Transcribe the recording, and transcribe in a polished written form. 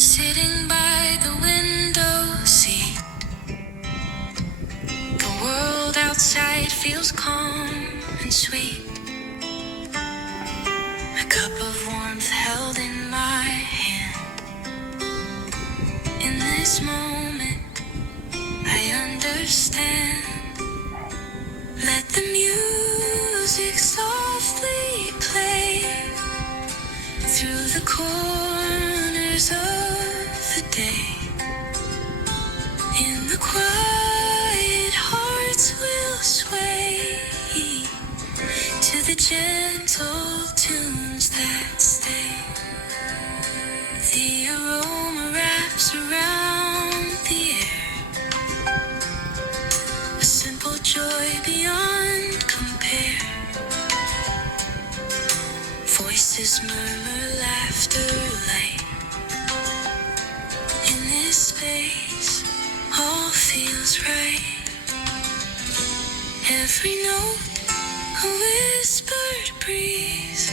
Sitting by the window seat, the world outside feels calm and sweet. A cup of warmth held in my hand. In this moment, I understand. Let the music softly play through the corners of the day. In the quiet, hearts will sway to the gentle tunes that stay. The aroma wraps around the air, a simple joy beyond compare. Voices murmur, laughter light. In this space, all feels right. Every note, a whispered breeze,